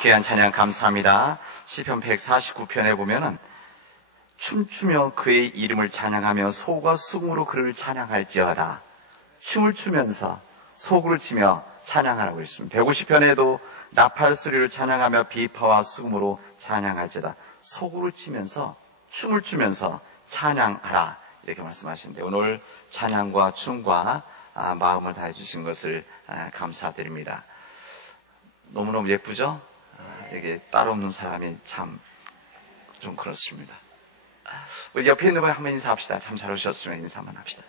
귀한 찬양 감사합니다. 시편 149편에 보면은 춤추며 그의 이름을 찬양하며 소가 숭으로 그를 찬양할지어다. 춤을 추면서 소구를 치며 찬양하라고 했습니다. 150편에도 나팔 소리를 찬양하며 비파와 수금으로 찬양할지어다. 소구를 치면서 춤을 추면서 찬양하라 이렇게 말씀하시는데, 오늘 찬양과 춤과 마음을 다해 주신 것을 감사드립니다. 너무너무 예쁘죠? 이게 따로 없는 사람이 참 좀 그렇습니다. 우리 옆에 있는 분 한번 인사합시다. 참 잘 오셨으면 인사 한번 합시다.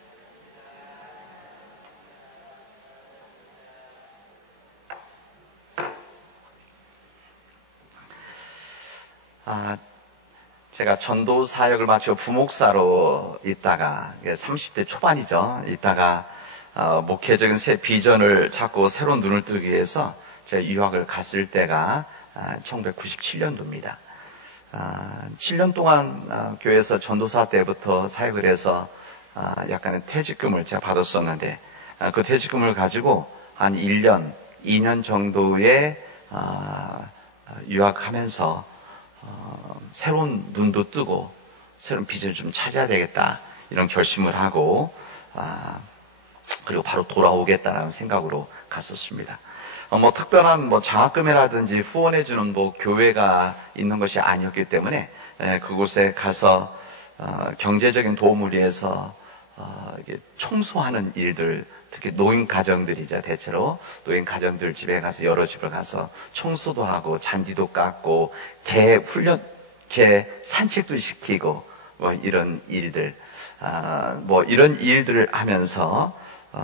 제가 전도 사역을 마치고 부목사로 있다가 30대 초반이죠. 있다가 목회적인 새 비전을 찾고 새로운 눈을 뜨기 위해서 제가 유학을 갔을 때가 1997년도입니다. 7년 동안 교회에서 전도사 때부터 사역을 해서 약간의 퇴직금을 제가 받았었는데, 그 퇴직금을 가지고 한 1년, 2년 정도의 유학하면서 새로운 눈도 뜨고 새로운 비전을 좀 찾아야 되겠다 이런 결심을 하고 그리고 바로 돌아오겠다라는 생각으로 갔었습니다. 특별한 장학금이라든지 후원해주는 교회가 있는 것이 아니었기 때문에 그곳에 가서 경제적인 도움을 위해서 청소하는 일들, 특히 노인 가정들이죠. 대체로 노인 가정들 집에 가서 여러 집을 가서 청소도 하고 잔디도 깎고 개 산책도 시키고 이런 일들, 이런 일들을 하면서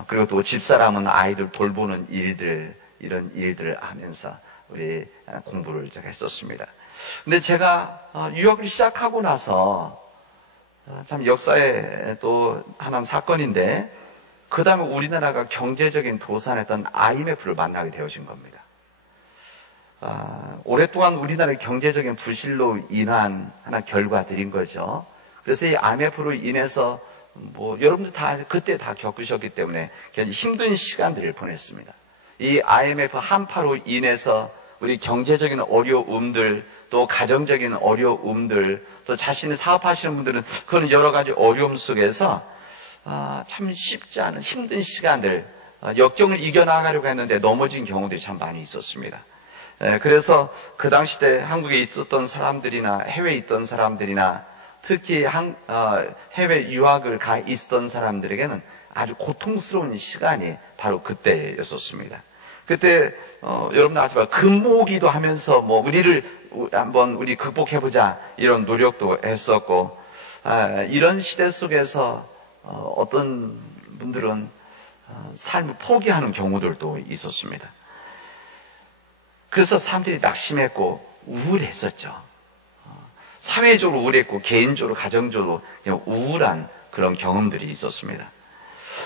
그리고 또 집사람은 아이들 돌보는 일들, 이런 일들을 하면서 우리 공부를 제가 했었습니다. 근데 제가 유학을 시작하고 나서 참 역사에 또 하나는 사건인데, 그 다음에 우리나라가 경제적인 도산했던 IMF를 만나게 되어진 겁니다. 오랫동안 우리나라의 경제적인 부실로 인한 하나 결과들인 거죠. 그래서 이 IMF로 인해서 여러분들 다 그때 다 겪으셨기 때문에 굉장히 힘든 시간들을 보냈습니다. 이 IMF 한파로 인해서 우리 경제적인 어려움들, 또 가정적인 어려움들, 또 자신의 사업하시는 분들은 그런 여러 가지 어려움 속에서 참 쉽지 않은 힘든 시간들, 역경을 이겨나가려고 했는데 넘어진 경우들이 참 많이 있었습니다. 그래서 그 당시 때 한국에 있었던 사람들이나 해외에 있던 사람들이나 특히 해외 유학을 가 있었던 사람들에게는 아주 고통스러운 시간이 바로 그때였었습니다. 그때 여러분들 아시지만 금모기도 하면서 우리를 한번 우리 극복해보자 이런 노력도 했었고, 이런 시대 속에서 어떤 분들은 삶을 포기하는 경우들도 있었습니다. 그래서 사람들이 낙심했고 우울했었죠. 사회적으로 우울했고 개인적으로 가정적으로 그냥 우울한 그런 경험들이 있었습니다.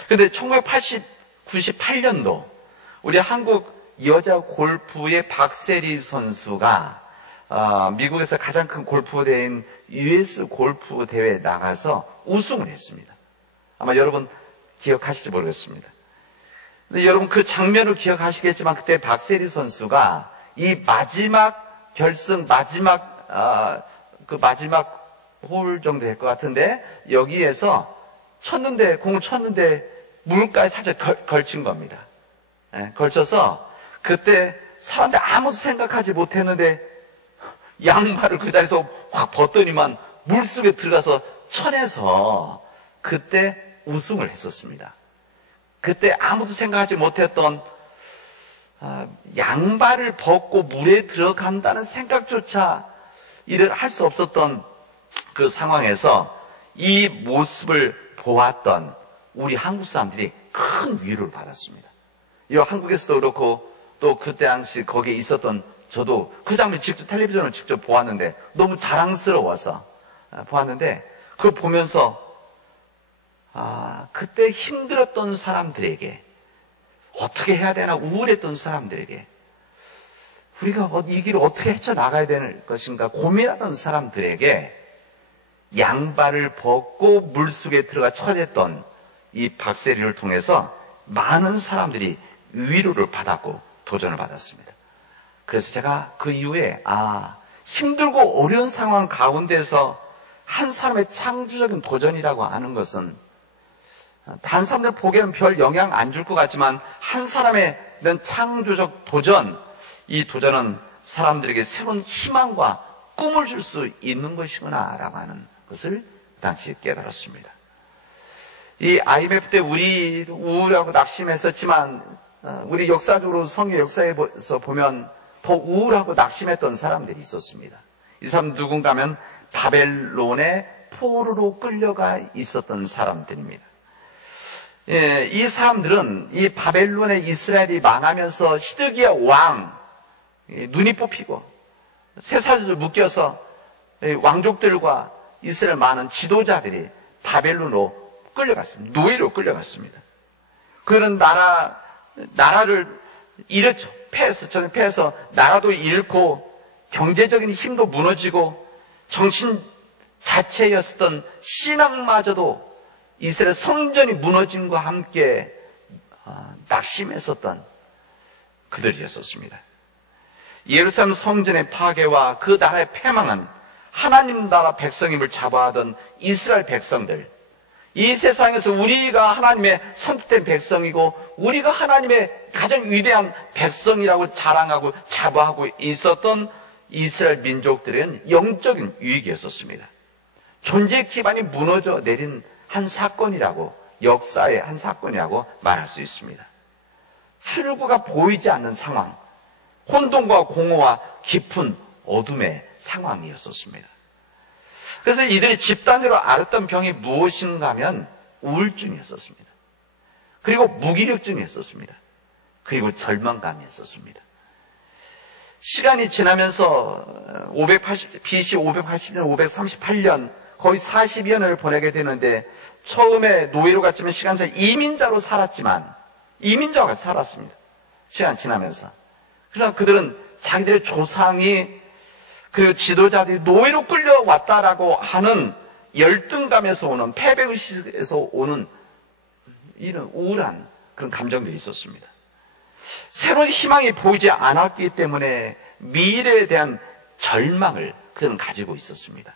그런데 1998년도 우리 한국 여자 골프의 박세리 선수가 미국에서 가장 큰 골프 대회인 US 골프 대회에 나가서 우승을 했습니다. 아마 여러분 기억하실지 모르겠습니다. 근데 여러분 그 장면을 기억하시겠지만, 그때 박세리 선수가 이 마지막 결승 마지막 홀 정도 될 것 같은데, 여기에서 공을 쳤는데 물가에 살짝 걸친 겁니다. 걸쳐서 그때 사람들 아무도 생각하지 못했는데 양말을 그 자리에서 확 벗더니만 물속에 들어가서 쳐내서 그때 우승을 했었습니다. 그때 아무도 생각하지 못했던 양발을 벗고 물에 들어간다는 생각조차 일을 할 수 없었던 그 상황에서 이 모습을 보았던 우리 한국 사람들이 큰 위로를 받았습니다. 이 한국에서도 그렇고 또 그때 당시 거기에 있었던 저도 그 장면 직접 텔레비전을 직접 보았는데 너무 자랑스러워서 보았는데, 그걸 보면서 그때 힘들었던 사람들에게 어떻게 해야 되나 우울했던 사람들에게 우리가 이 길을 어떻게 헤쳐나가야 되는 것인가 고민하던 사람들에게 양발을 벗고 물속에 들어가 쳐냈던 이 박세리를 통해서 많은 사람들이 위로를 받았고 도전을 받았습니다. 그래서 제가 그 이후에 힘들고 어려운 상황 가운데서 한 사람의 창조적인 도전이라고 하는 것은 다른 사람들 보기에는 별 영향 안 줄 것 같지만 한 사람의 이런 창조적 도전, 이 도전은 사람들에게 새로운 희망과 꿈을 줄 수 있는 것이구나 라고 하는 것을 당시 깨달았습니다. 이 IMF 때 우리 우울하고 낙심했었지만 우리 역사적으로 성경 역사에서 보면 더 우울하고 낙심했던 사람들이 있었습니다. 이 사람 누군가 하면 바벨론의 포로로 끌려가 있었던 사람들입니다. 이 사람들은 이 바벨론에 이스라엘이 망하면서 시드기야 왕 눈이 뽑히고 쇠사슬을 묶여서 왕족들과 이스라엘 많은 지도자들이 바벨론으로 끌려갔습니다. 노예로 끌려갔습니다. 그런 나라를 잃었죠. 패해서 나라도 잃고 경제적인 힘도 무너지고 정신 자체였었던 신앙마저도 이스라엘 성전이 무너짐과 함께 낙심했었던 그들이었습니다. 예루살렘 성전의 파괴와 그 나라의 패망은 하나님 나라 백성임을 자부하던 이스라엘 백성들, 이 세상에서 우리가 하나님의 선택된 백성이고 우리가 하나님의 가장 위대한 백성이라고 자랑하고 자부하고 있었던 이스라엘 민족들은 영적인 위기였었습니다. 존재 기반이 무너져 내린 한 사건이라고, 역사의 한 사건이라고 말할 수 있습니다. 출구가 보이지 않는 상황, 혼돈과 공허와 깊은 어둠의 상황이었었습니다. 그래서 이들이 집단적으로 앓았던 병이 무엇인가 하면 우울증이었었습니다. 그리고 무기력증이었었습니다. 그리고 절망감이었었습니다. 시간이 지나면서 BC 580년, 538년 거의 40여 년을 보내게 되는데 처음에 노예로 갔지만 시간 차 이민자로 살았지만 이민자가 살았습니다. 시간 지나면서. 그러나 그들은 자기들의 조상이 그 지도자들이 노예로 끌려왔다라고 하는 열등감에서 오는 패배의식에서 오는 이런 우울한 그런 감정들이 있었습니다. 새로운 희망이 보이지 않았기 때문에 미래에 대한 절망을 그들은 가지고 있었습니다.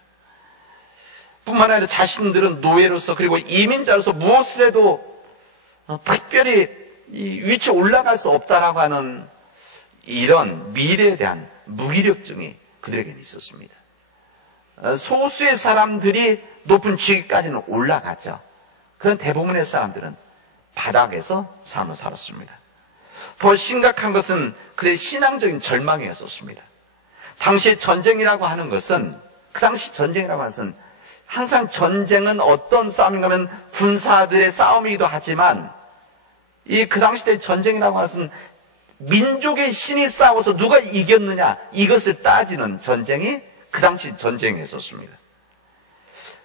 뿐만 아니라 자신들은 노예로서 그리고 이민자로서 무엇을 해도 특별히 이 위치에 올라갈 수 없다라고 하는 이런 미래에 대한 무기력증이 그들에게는 있었습니다. 소수의 사람들이 높은 지위까지는 올라갔죠. 그런 대부분의 사람들은 바닥에서 삶을 살았습니다. 더 심각한 것은 그들의 신앙적인 절망이었습니다. 당시 전쟁이라고 하는 것은, 그 당시 전쟁이라고 하는 것은 항상 전쟁은 어떤 싸움인가 하면 군사들의 싸움이기도 하지만 그 당시 때 전쟁이라고 하는 것은 민족의 신이 싸워서 누가 이겼느냐 이것을 따지는 전쟁이 그 당시 전쟁이었습니다.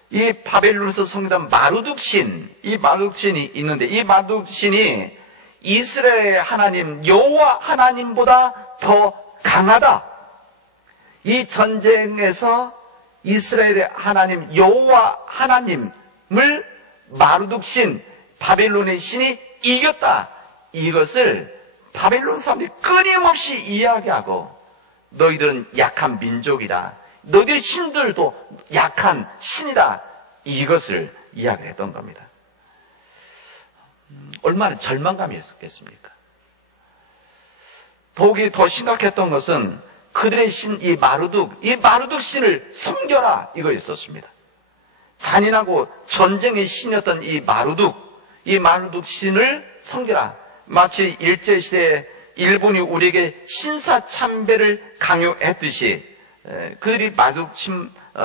이 바벨론에서 성립한 마르둑 신, 이 마르둑 신이 있는데 이 마르둑 신이 이스라엘의 하나님 여호와 하나님보다 더 강하다. 이 전쟁에서 이스라엘의 하나님 여호와 하나님을 마르둑 신, 바벨론의 신이 이겼다. 이것을 바벨론 사람들이 끊임없이 이야기하고 너희들은 약한 민족이다. 너희들 신들도 약한 신이다. 이것을 이야기했던 겁니다. 얼마나 절망감이었겠습니까? 더욱이 더 심각했던 것은 그들의 신, 이 마르둑 신을 섬겨라 이거였었습니다. 잔인하고 전쟁의 신이었던 이 마르둑 신을 섬겨라. 마치 일제시대에 일본이 우리에게 신사참배를 강요했듯이 그들이 마르둑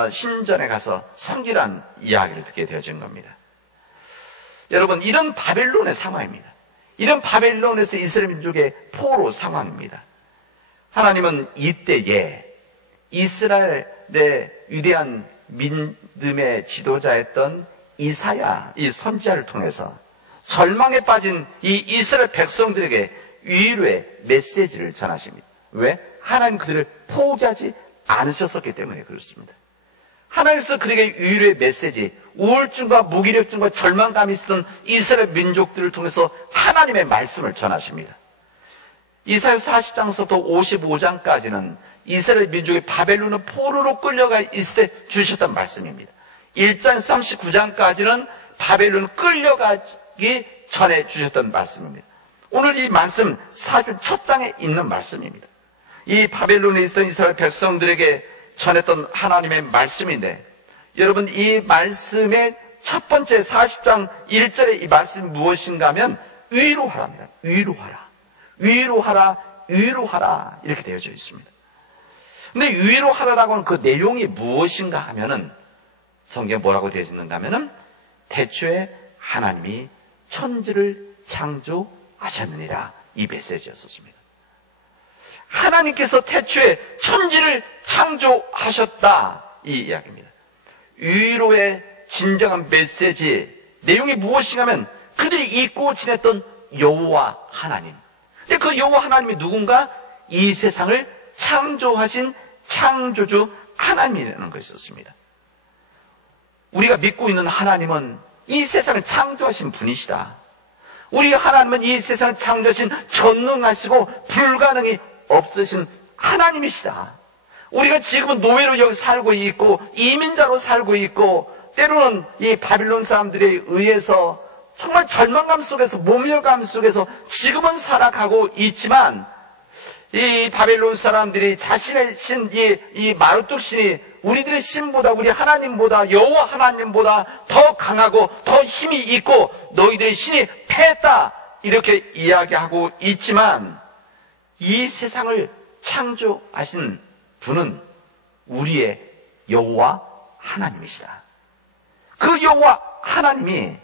신전에 가서 섬기라는 이야기를 듣게 되어진 겁니다. 여러분, 이런 바벨론의 상황입니다. 이런 바벨론에서 이스라엘 민족의 포로 상황입니다. 하나님은 이때에 이스라엘의 위대한 믿음의 지도자였던 이사야, 이 선지자를 통해서 절망에 빠진 이 이스라엘 백성들에게 위로의 메시지를 전하십니다. 왜? 하나님 그들을 포기하지 않으셨었기 때문에 그렇습니다. 하나님께서 그들에게 위로의 메시지, 우울증과 무기력증과 절망감이 있었던 이스라엘 민족들을 통해서 하나님의 말씀을 전하십니다. 이사야서 40장서부터 55장까지는 이스라엘 민족이 바벨론의 포로로 끌려가 있을 때 주셨던 말씀입니다. 1장 39장까지는 바벨론 끌려가기 전에 주셨던 말씀입니다. 오늘 이 말씀 41장에 있는 말씀입니다. 이 바벨론에 있던 이스라엘 백성들에게 전했던 하나님의 말씀인데, 여러분 이 말씀의 첫 번째 40장 1절의 이 말씀이 무엇인가 하면 위로하라입니다. 위로하라, 위로하라, 위로하라 이렇게 되어져 있습니다. 근데 위로하라라고 하는 그 내용이 무엇인가 하면은 성경에 뭐라고 되어 있는가 하면은 태초에 하나님이 천지를 창조하셨느니라, 이 메시지였었습니다. 하나님께서 태초에 천지를 창조하셨다, 이 이야기입니다. 위로의 진정한 메시지 내용이 무엇인가 하면 그들이 잊고 지냈던 여호와 하나님. 근데 그 여호와 하나님이 누군가? 이 세상을 창조하신 창조주 하나님이라는 것이었습니다. 우리가 믿고 있는 하나님은 이 세상을 창조하신 분이시다. 우리 하나님은 이 세상을 창조하신 전능하시고 불가능이 없으신 하나님이시다. 우리가 지금은 노예로 여기 살고 있고 이민자로 살고 있고 때로는 이 바빌론 사람들에 의해서 정말 절망감 속에서 모멸감 속에서 지금은 살아가고 있지만, 이 바벨론 사람들이 자신의 신, 이 마르뚝 신이 우리들의 신보다, 우리 하나님보다, 여호와 하나님보다 더 강하고 더 힘이 있고 너희들의 신이 패했다 이렇게 이야기하고 있지만, 이 세상을 창조하신 분은 우리의 여호와 하나님이시다. 그 여호와 하나님이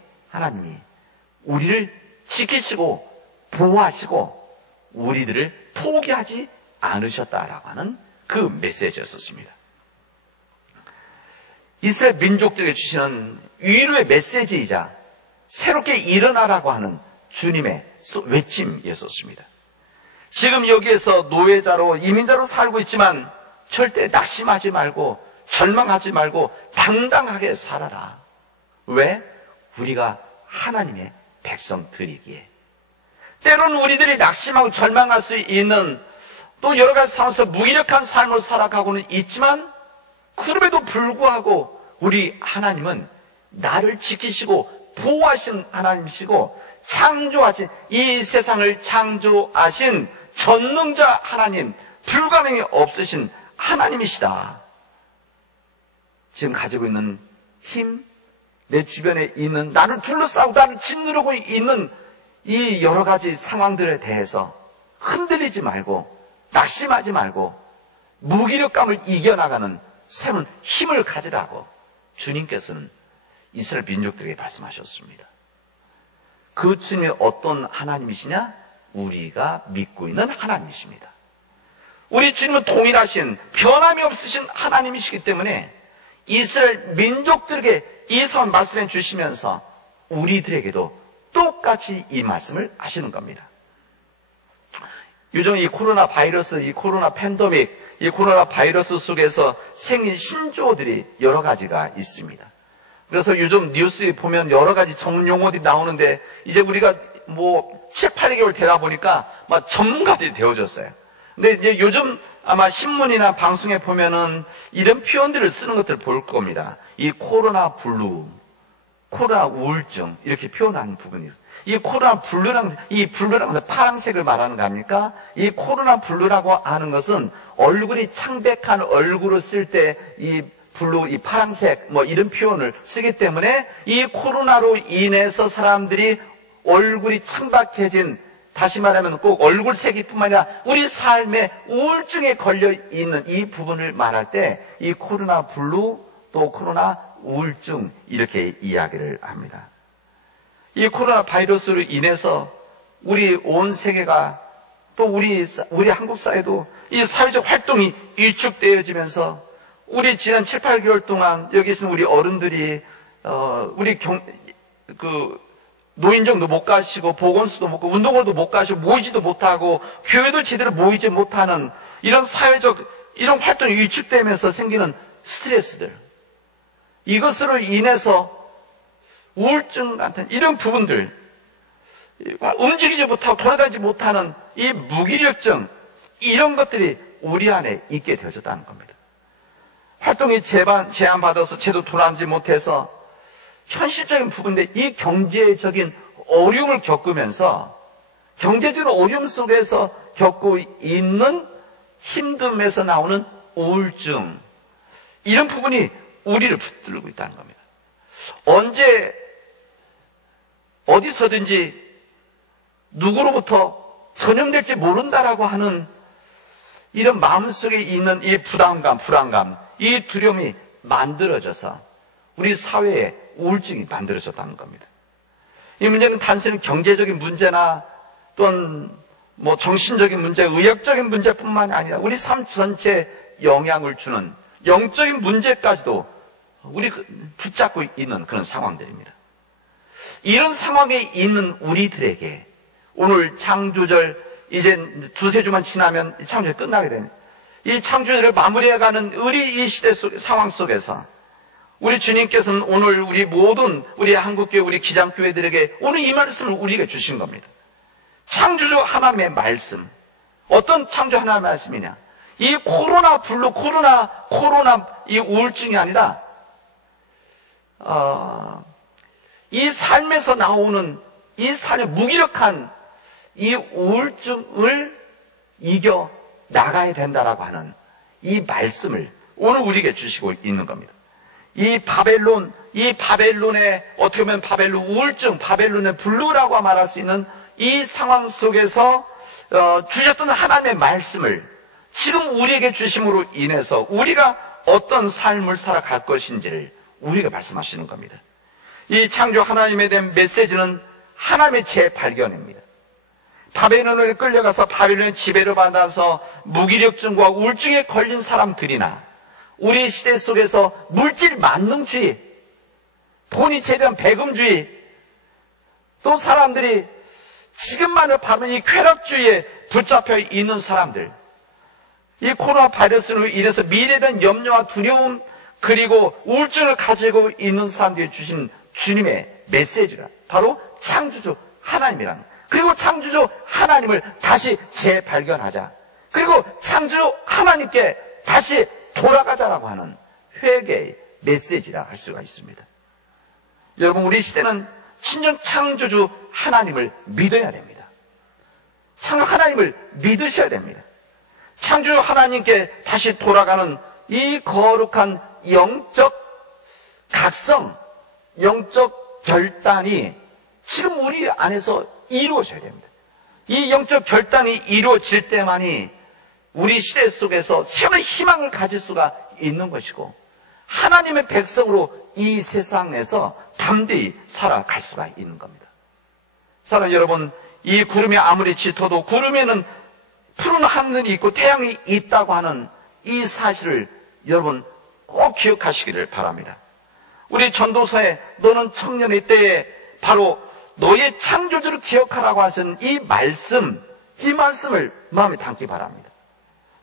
우리를 지키시고 보호하시고 우리들을 포기하지 않으셨다라고 하는 그 메시지였었습니다. 이스라엘 민족들에게 주시는 위로의 메시지이자 새롭게 일어나라고 하는 주님의 외침이었습니다. 지금 여기에서 노예자로 이민자로 살고 있지만 절대 낙심하지 말고 절망하지 말고 당당하게 살아라. 왜? 우리가 하나님의 백성들이기에. 때로는 우리들이 낙심하고 절망할 수 있는 또 여러 가지 상황에서 무기력한 삶을 살아가고는 있지만, 그럼에도 불구하고 우리 하나님은 나를 지키시고 보호하신 하나님이시고 창조하신, 이 세상을 창조하신 전능자 하나님, 불가능이 없으신 하나님이시다. 지금 가지고 있는 힘, 내 주변에 있는, 나를 둘러싸고 나를 짓누르고 있는 이 여러 가지 상황들에 대해서 흔들리지 말고 낙심하지 말고 무기력감을 이겨나가는 새로운 힘을 가지라고 주님께서는 이스라엘 민족들에게 말씀하셨습니다. 그 주님이 어떤 하나님이시냐? 우리가 믿고 있는 하나님이십니다. 우리 주님은 동일하신 변함이 없으신 하나님이시기 때문에 이스라엘 민족들에게 이 선 말씀해 주시면서 우리들에게도 똑같이 이 말씀을 하시는 겁니다. 요즘 이 코로나 바이러스, 이 코로나 팬데믹, 이 코로나 바이러스 속에서 생긴 신조어들이 여러 가지가 있습니다. 그래서 요즘 뉴스에 보면 여러 가지 전문 용어들이 나오는데, 이제 우리가 뭐 7, 8개월 되다 보니까 막 전문가들이 되어졌어요. 근데 이제 요즘 아마 신문이나 방송에 보면은 이런 표현들을 쓰는 것들을 볼 겁니다. 이 코로나 블루, 코로나 우울증, 이렇게 표현하는 부분이 있어요. 이 코로나 블루랑, 이 블루라는 것은 파란색을 말하는 거 아닙니까? 이 코로나 블루라고 하는 것은 얼굴이 창백한 얼굴을 쓸 때 이 블루, 이 파란색, 뭐 이런 표현을 쓰기 때문에 이 코로나로 인해서 사람들이 얼굴이 창백해진, 다시 말하면 꼭 얼굴색이 뿐만 아니라 우리 삶의 우울증에 걸려 있는 이 부분을 말할 때 이 코로나 블루, 또 코로나 우울증, 이렇게 이야기를 합니다. 이 코로나 바이러스로 인해서 우리 온 세계가, 또 우리 한국 사회도 이 사회적 활동이 위축되어지면서 우리 지난 7, 8개월 동안 여기 있는 우리 어른들이 노인정도 못 가시고 보건소도 못 가고 운동회도 못 가시고 모이지도 못하고 교회도 제대로 모이지 못하는 이런 사회적 이런 활동이 위축되면서 생기는 스트레스들, 이것으로 인해서 우울증 같은 이런 부분들, 움직이지 못하고 돌아다니지 못하는 이 무기력증, 이런 것들이 우리 안에 있게 되어졌다는 겁니다. 활동이 제한받아서 제대로 돌아다니지 못해서 현실적인 부분인데 이 경제적인 어려움을 겪으면서 경제적인 어려움 속에서 겪고 있는 힘듦에서 나오는 우울증, 이런 부분이 우리를 붙들고 있다는 겁니다. 언제 어디서든지 누구로부터 전염될지 모른다라고 하는 이런 마음속에 있는 이 부담감, 불안감, 이 두려움이 만들어져서 우리 사회에 우울증이 만들어졌다는 겁니다. 이 문제는 단순히 경제적인 문제나 또는 정신적인 문제, 의학적인 문제뿐만이 아니라 우리 삶 전체에 영향을 주는 영적인 문제까지도 우리 붙잡고 있는 그런 상황들입니다. 이런 상황에 있는 우리들에게 오늘 창조절 이제 두세 주만 지나면 창조절이 끝나게 되는 이 창조절을 마무리해가는 우리 이 시대 상황 속에서 우리 주님께서는 오늘 우리 모든 우리 한국교회 우리 기장교회들에게 오늘 이 말씀을 우리에게 주신 겁니다. 창조주 하나님의 말씀. 어떤 창조 하나님의 말씀이냐? 이 코로나 이 우울증이 아니라 이 삶에서 나오는 이 삶의 무기력한 이 우울증을 이겨 나가야 된다라고 하는 이 말씀을 오늘 우리에게 주시고 있는 겁니다. 이 바벨론의 어떻게 보면 바벨론 우울증, 바벨론의 블루라고 말할 수 있는 이 상황 속에서 주셨던 하나님의 말씀을 지금 우리에게 주심으로 인해서 우리가 어떤 삶을 살아갈 것인지를 우리가 말씀하시는 겁니다. 이 창조 하나님에 대한 메시지는 하나님의 재발견입니다. 바벨론에 끌려가서 바벨론의 지배를 받아서 무기력증과 우울증에 걸린 사람들이나 우리 시대 속에서 물질 만능주의, 돈이 최대한 배금주의, 또 사람들이 지금만을 바로 이 쾌락주의에 붙잡혀 있는 사람들, 이 코로나 바이러스로 인해서 미래에 대한 염려와 두려움 그리고 우울증을 가지고 있는 사람들이 주신 주님의 메시지가 바로 창조주 하나님이라는 거예요. 그리고 창조주 하나님을 다시 재발견하자. 그리고 창조주 하나님께 다시 돌아가자라고 하는 회개의 메시지라 할 수가 있습니다. 여러분, 우리 시대는 친정 창조주 하나님을 믿어야 됩니다. 창조 하나님을 믿으셔야 됩니다. 창조주 하나님께 다시 돌아가는 이 거룩한 영적 각성, 영적 결단이 지금 우리 안에서 이루어져야 됩니다. 이 영적 결단이 이루어질 때만이 우리 시대 속에서 새로운 희망을 가질 수가 있는 것이고 하나님의 백성으로 이 세상에서 담대히 살아갈 수가 있는 겁니다. 사랑 여러분, 이 구름이 아무리 짙어도 구름에는 푸른 하늘이 있고 태양이 있다고 하는 이 사실을 여러분 꼭 기억하시기를 바랍니다. 우리 전도서에 너는 청년의 때에 바로 너의 창조주를 기억하라고 하신 이 말씀을 마음에 담기 바랍니다.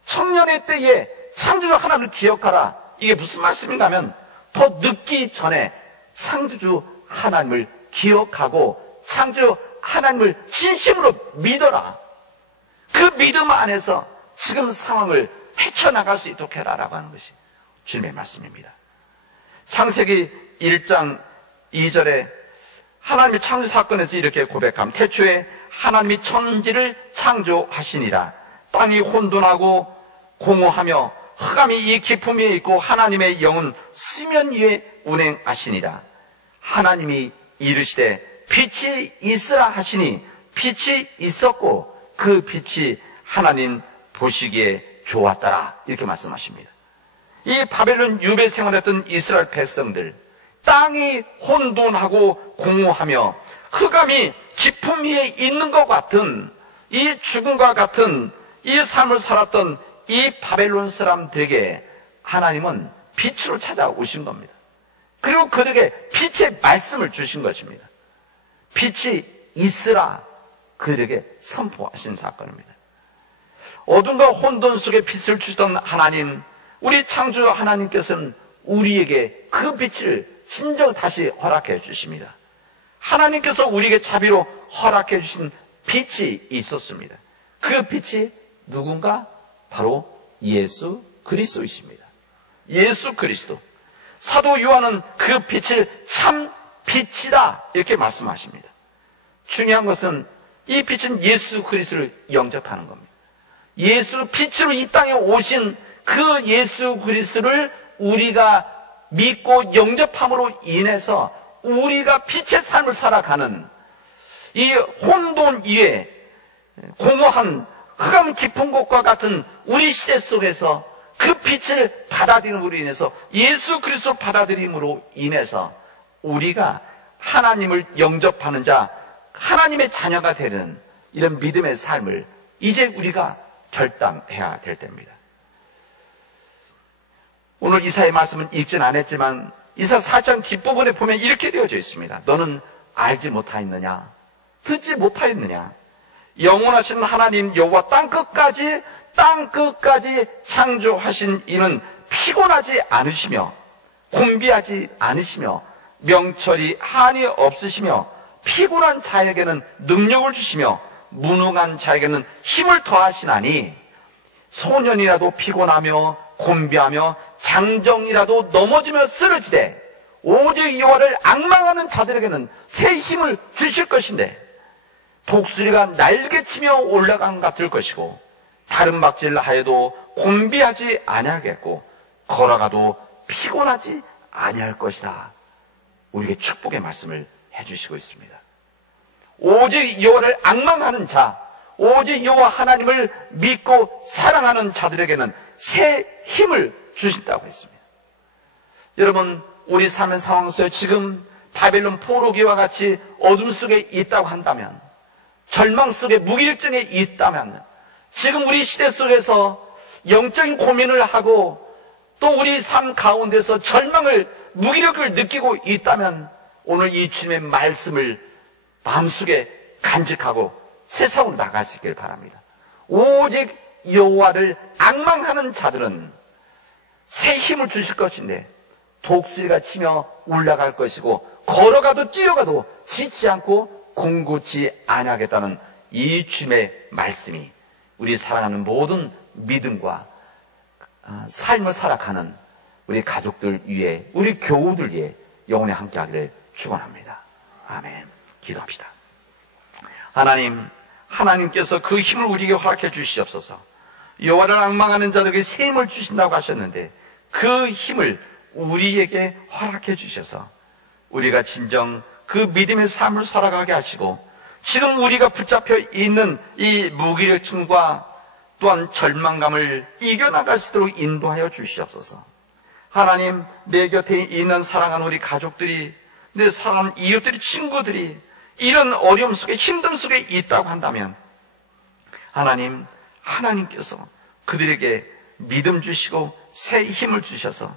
청년의 때에 창조주 하나님을 기억하라. 이게 무슨 말씀인가 하면 더 늦기 전에 창조주 하나님을 기억하고 창조주 하나님을 진심으로 믿어라. 그 믿음 안에서 지금 상황을 헤쳐나갈 수 있도록 해라라고 하는 것이 주님의 말씀입니다. 창세기 1장 2절에 하나님의 창조 사건에서 이렇게 고백함. 태초에 하나님이 천지를 창조하시니라. 땅이 혼돈하고 공허하며 흑암이 이 깊음 위에 있고 하나님의 영은 수면 위에 운행하시니라. 하나님이 이르시되 빛이 있으라 하시니 빛이 있었고 그 빛이 하나님 보시기에 좋았더라. 이렇게 말씀하십니다. 이 바벨론 유배 생활했던 이스라엘 백성들, 땅이 혼돈하고 공허하며 흑암이 깊음 위에 있는 것 같은 이 죽음과 같은 이 삶을 살았던 이 바벨론 사람들에게 하나님은 빛으로 찾아오신 겁니다. 그리고 그들에게 빛의 말씀을 주신 것입니다. 빛이 있으라 그들에게 선포하신 사건입니다. 어둠과 혼돈 속에 빛을 주시던 하나님, 우리 창조주 하나님께서는 우리에게 그 빛을 진정 다시 허락해 주십니다. 하나님께서 우리에게 자비로 허락해 주신 빛이 있었습니다. 그 빛이 누군가? 바로 예수 그리스도이십니다. 예수 그리스도. 사도 요한은 그 빛을 참 빛이다 이렇게 말씀하십니다. 중요한 것은 이 빛은 예수 그리스도를 영접하는 겁니다. 예수 빛으로 이 땅에 오신 그 예수 그리스도를 우리가 믿고 영접함으로 인해서 우리가 빛의 삶을 살아가는 이 혼돈 위에 공허한 흑암 깊은 곳과 같은 우리 시대 속에서 그 빛을 받아들임으로 인해서 예수 그리스도를 받아들임으로 인해서 우리가 하나님을 영접하는 자, 하나님의 자녀가 되는 이런 믿음의 삶을 이제 우리가 결단해야 될 때입니다. 오늘 이사의 말씀은 읽진 않았지만 이사 4장 뒷부분에 보면 이렇게 되어져 있습니다. 너는 알지 못하였느냐? 듣지 못하였느냐? 영원하신 하나님 여호와 땅끝까지 창조하신 이는 피곤하지 않으시며 곤비하지 않으시며 명철이 한이 없으시며 피곤한 자에게는 능력을 주시며 무능한 자에게는 힘을 더하시나니 소년이라도 피곤하며 곤비하며 장정이라도 넘어지며 쓰러지되 오직 여호와를 앙망하는 자들에게는 새 힘을 주실 것인데 독수리가 날개치며 올라간 것 같을 것이고 다른 박질 하여도 곤비하지 아니하겠고 걸어가도 피곤하지 아니할 것이다. 우리에게 축복의 말씀을 해주시고 있습니다. 오직 여호와를 앙망하는 자, 오직 여호와 하나님을 믿고 사랑하는 자들에게는 새 힘을 주신다고 했습니다. 여러분, 우리 삶의 상황 속에 지금 바벨론 포로기와 같이 어둠 속에 있다고 한다면, 절망 속에 무기력증에 있다면, 지금 우리 시대 속에서 영적인 고민을 하고 또 우리 삶 가운데서 절망을, 무기력을 느끼고 있다면 오늘 이 주님의 말씀을 마음속에 간직하고 세상으로 나갈 수 있길 바랍니다. 오직 여호와를 앙망하는 자들은 새 힘을 주실 것인데 독수리가 치며 올라갈 것이고 걸어가도 뛰어가도 지치 않고 공고치 아니하겠다는 이 주님의 말씀이 우리 사랑하는 모든 믿음과 삶을 살아가는 우리 가족들 위해, 우리 교우들 위해 영원히 함께하기를 축원합니다. 아멘. 기도합시다. 하나님께서 그 힘을 우리에게 허락해 주시옵소서. 여호와를 앙망하는 자들에게 새 힘을 주신다고 하셨는데 그 힘을 우리에게 허락해 주셔서 우리가 진정 그 믿음의 삶을 살아가게 하시고 지금 우리가 붙잡혀 있는 이 무기력증과 또한 절망감을 이겨나갈 수 있도록 인도하여 주시옵소서. 하나님, 내 곁에 있는 사랑하는 우리 가족들이, 내 사랑하는 이웃들이, 친구들이 이런 어려움 속에, 힘듦 속에 있다고 한다면 하나님께서 그들에게 믿음 주시고 새 힘을 주셔서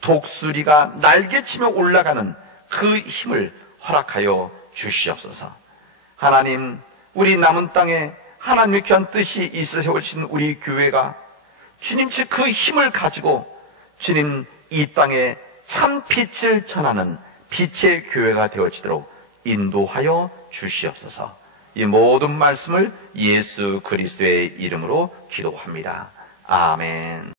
독수리가 날개치며 올라가는 그 힘을 허락하여 주시옵소서. 하나님, 우리 남은 땅에 하나님의 귀한 뜻이 있어 세우신 우리 교회가 주님 그 힘을 가지고 주님 이 땅에 참 빛을 전하는 빛의 교회가 되어지도록 인도하여 주시옵소서. 이 모든 말씀을 예수 그리스도의 이름으로 기도합니다. 아멘.